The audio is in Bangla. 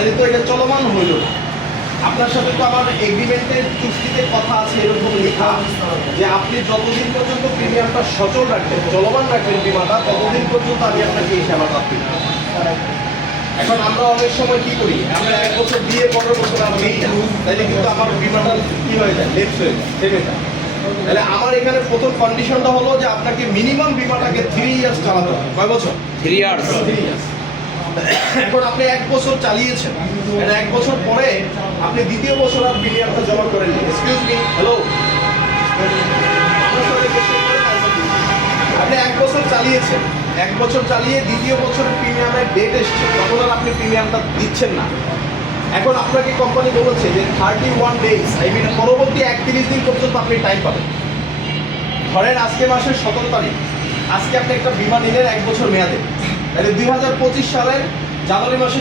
তাহলে তো এটা চলমান হইল না। আপনার সাথে তো আমার এগ্রিমেন্টের চুক্তিতে কথা আছে এরকম লেখা যে আপনি যতদিন পর্যন্ত প্রিমিয়ামটা সচল রাখবেন, চলমান রাখবেন বিমাটা, ততদিন পর্যন্ত আমি আপনাকে এই সেবাটা দিই। এখন আমরা অনেক সময় কি করি, আমরা 1 বছর দিয়ে 15 বছর আর দিই না, তাহলে কিন্তু আমার বিমাটা কি হয়ে যায়, লেপস হয়ে যায়, থেমে যায়। তাহলে আমার এখানে প্রথম কন্ডিশনটা হলো যে আপনাকে মিনিমাম বিমাটাকে 3 ইয়ার্স চালাতে হবে। কয় বছর? 3 ইয়ার্স। 3 ইয়ার্স। এখন আপনি 1 বছর চালিয়েছেন, 1 বছর পরে আপনি দ্বিতীয় বছর আর প্রিমিয়ামটা জমা করেন। এক্সকিউজ মি, হ্যালো, আপনি 1 বছর চালিয়েছেন, 1 বছর চালিয়ে দ্বিতীয় বছরের প্রিমিয়ামের ডেট এসছে, তখন আর আপনি প্রিমিয়ামটা দিচ্ছেন না। এখন আপনাকে কোম্পানি বলেছে যে 31 ডেজ, পরবর্তী 31 দিন পর্যন্ত আপনি টাইম পাবেন। ধরেন আজকে মাসের 17 তারিখ, আজকে আপনি একটা বিমা নিলেন 1 বছর মেয়াদে, তাহলে 2025 সালের জানুয়ারি মাসের